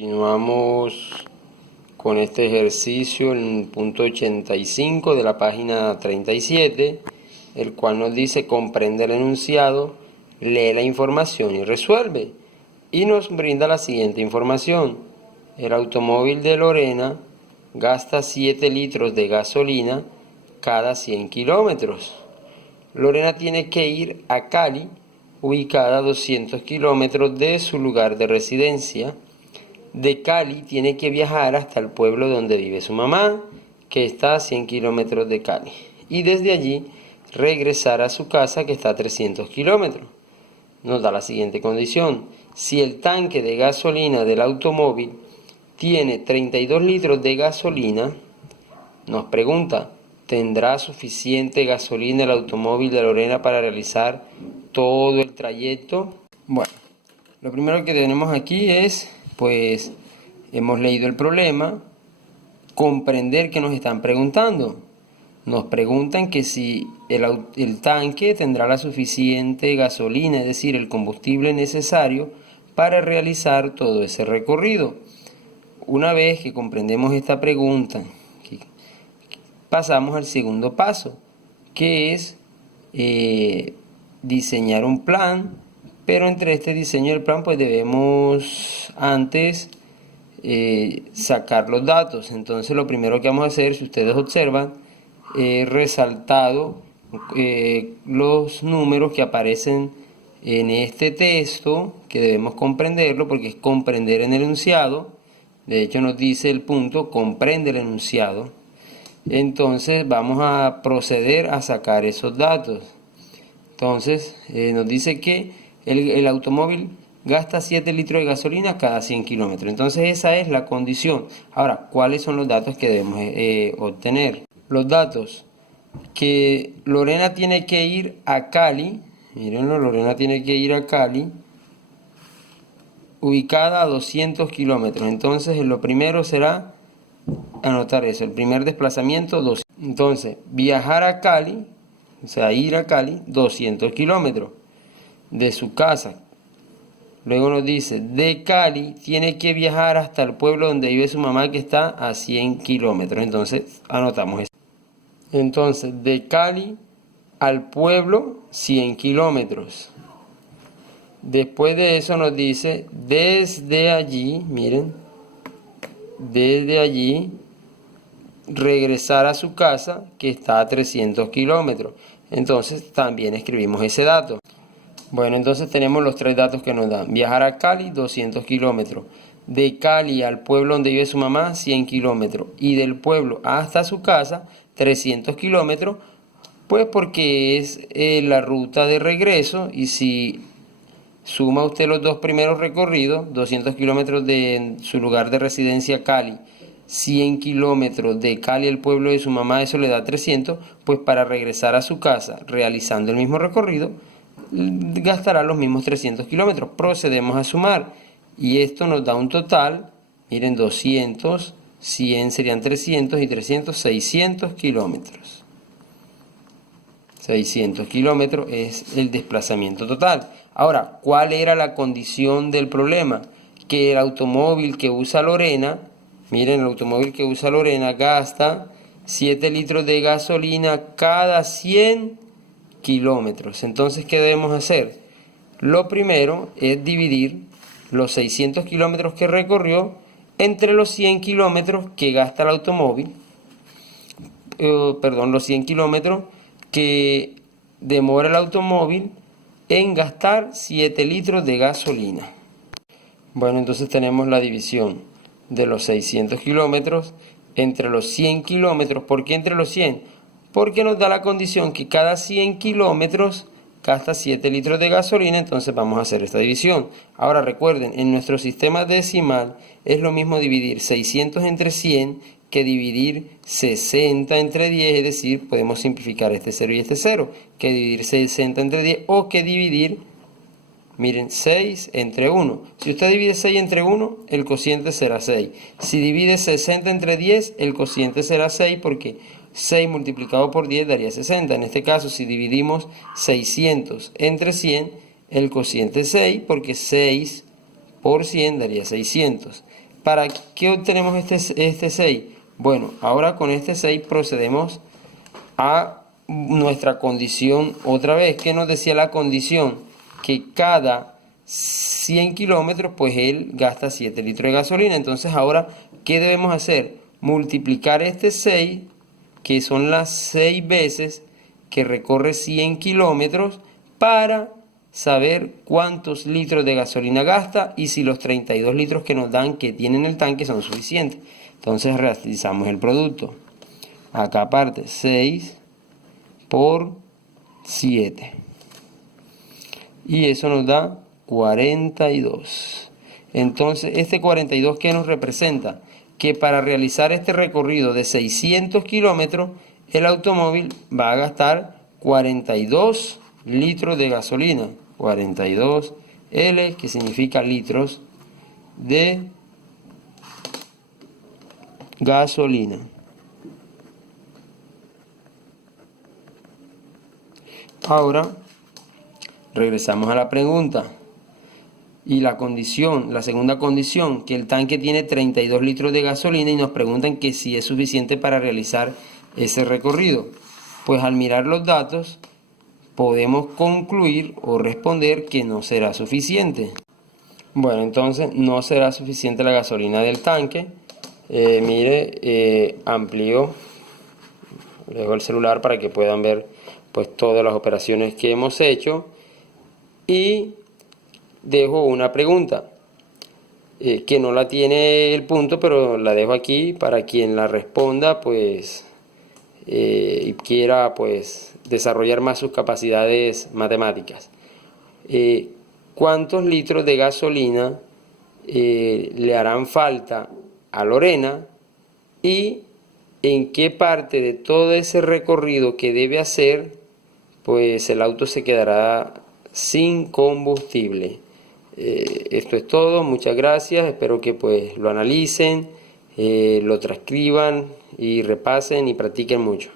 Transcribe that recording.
Continuamos con este ejercicio en punto 85 de la página 37, el cual nos dice comprende el enunciado, lee la información y resuelve. Y nos brinda la siguiente información. El automóvil de Lorena gasta 7 litros de gasolina cada 100 kilómetros. Lorena tiene que ir a Cali, ubicada a 200 kilómetros de su lugar de residencia. De Cali tiene que viajar hasta el pueblo donde vive su mamá, que está a 100 kilómetros de Cali. Y desde allí regresar a su casa, que está a 300 kilómetros. Nos da la siguiente condición. Si el tanque de gasolina del automóvil tiene 32 litros de gasolina, nos pregunta, ¿tendrá suficiente gasolina el automóvil de Lorena para realizar todo el trayecto? Bueno, lo primero que tenemos aquí es, pues, hemos leído el problema, comprender que nos están preguntando. Nos preguntan que si el tanque tendrá la suficiente gasolina, es decir, el combustible necesario para realizar todo ese recorrido. Una vez que comprendemos esta pregunta, pasamos al segundo paso, que es diseñar un plan, pero entre este diseño del plan pues debemos antes sacar los datos. Entonces lo primero que vamos a hacer, si ustedes observan, he resaltado los números que aparecen en este texto, que debemos comprenderlo porque es comprender en el enunciado. De hecho nos dice el punto, comprende el enunciado. Entonces vamos a proceder a sacar esos datos. Entonces nos dice que el automóvil gasta 7 litros de gasolina cada 100 kilómetros. Entonces esa es la condición. Ahora, ¿cuáles son los datos que debemos obtener? Los datos que Lorena tiene que ir a Cali. Mírenlo, Lorena tiene que ir a Cali, ubicada a 200 kilómetros. Entonces lo primero será anotar eso, el primer desplazamiento 200. Entonces, viajar a Cali, o sea, ir a Cali, 200 kilómetros de su casa. Luego nos dice, de Cali tiene que viajar hasta el pueblo donde vive su mamá, que está a 100 kilómetros. Entonces, anotamos eso. Entonces, de Cali al pueblo, 100 kilómetros. Después de eso nos dice, desde allí, miren, desde allí regresar a su casa, que está a 300 kilómetros. Entonces también escribimos ese dato. Bueno, entonces tenemos los tres datos que nos dan. Viajar a Cali, 200 kilómetros. De Cali al pueblo donde vive su mamá, 100 kilómetros. Y del pueblo hasta su casa, 300 kilómetros. Pues porque es la ruta de regreso. Y si suma usted los dos primeros recorridos, 200 kilómetros de su lugar de residencia Cali, 100 kilómetros de Cali al pueblo de su mamá, eso le da 300, pues para regresar a su casa realizando el mismo recorrido, gastará los mismos 300 kilómetros. Procedemos a sumar y esto nos da un total, miren, 200, 100 serían 300 y 300, 600 kilómetros. 600 kilómetros es el desplazamiento total. Ahora, ¿cuál era la condición del problema? Que el automóvil que usa Lorena, miren, el automóvil que usa Lorena gasta 7 litros de gasolina cada 100 kilómetros. Entonces, ¿qué debemos hacer? Lo primero es dividir los 600 kilómetros que recorrió entre los 100 kilómetros que gasta el automóvil, los 100 kilómetros que demora el automóvil en gastar 7 litros de gasolina. Bueno, entonces tenemos la división de los 600 kilómetros entre los 100 kilómetros. ¿Por qué entre los 100? Porque nos da la condición que cada 100 kilómetros gasta 7 litros de gasolina, entonces vamos a hacer esta división. Ahora recuerden, en nuestro sistema decimal es lo mismo dividir 600 entre 100 que dividir 60 entre 10, es decir, podemos simplificar este 0 y este 0, que dividir 60 entre 10 o que dividir, miren, 6 entre 1. Si usted divide 6 entre 1, el cociente será 6. Si divide 60 entre 10, el cociente será 6 porque 6 multiplicado por 10 daría 60. En este caso, si dividimos 600 entre 100, el cociente es 6 porque 6 por 100 daría 600. ¿Para qué obtenemos este 6? Bueno, ahora con este 6 procedemos a nuestra condición otra vez. ¿Qué nos decía la condición? Que cada 100 kilómetros, pues él gasta 7 litros de gasolina. Entonces ahora, ¿qué debemos hacer? Multiplicar este 6, que son las 6 veces que recorre 100 kilómetros, para saber cuántos litros de gasolina gasta y si los 32 litros que nos dan que tienen el tanque son suficientes. Entonces realizamos el producto. Acá aparte 6 por 7. Y eso nos da 42. Entonces, este 42, ¿qué nos representa? Que para realizar este recorrido de 600 kilómetros, el automóvil va a gastar 42 litros de gasolina. 42 L, que significa litros de gasolina. Ahora regresamos a la pregunta y la condición, la segunda condición, que el tanque tiene 32 litros de gasolina y nos preguntan que si es suficiente para realizar ese recorrido. Pues al mirar los datos podemos concluir o responder que no será suficiente. Bueno, entonces no será suficiente la gasolina del tanque. Amplío, le dejo el celular para que puedan ver pues todas las operaciones que hemos hecho y dejo una pregunta que no la tiene el punto, pero la dejo aquí para quien la responda pues y quiera pues desarrollar más sus capacidades matemáticas. ¿Cuántos litros de gasolina le harán falta a Lorena y en qué parte de todo ese recorrido que debe hacer pues el auto se quedará sin combustible? Esto es todo, muchas gracias, espero que pues lo analicen, lo transcriban y repasen y practiquen mucho.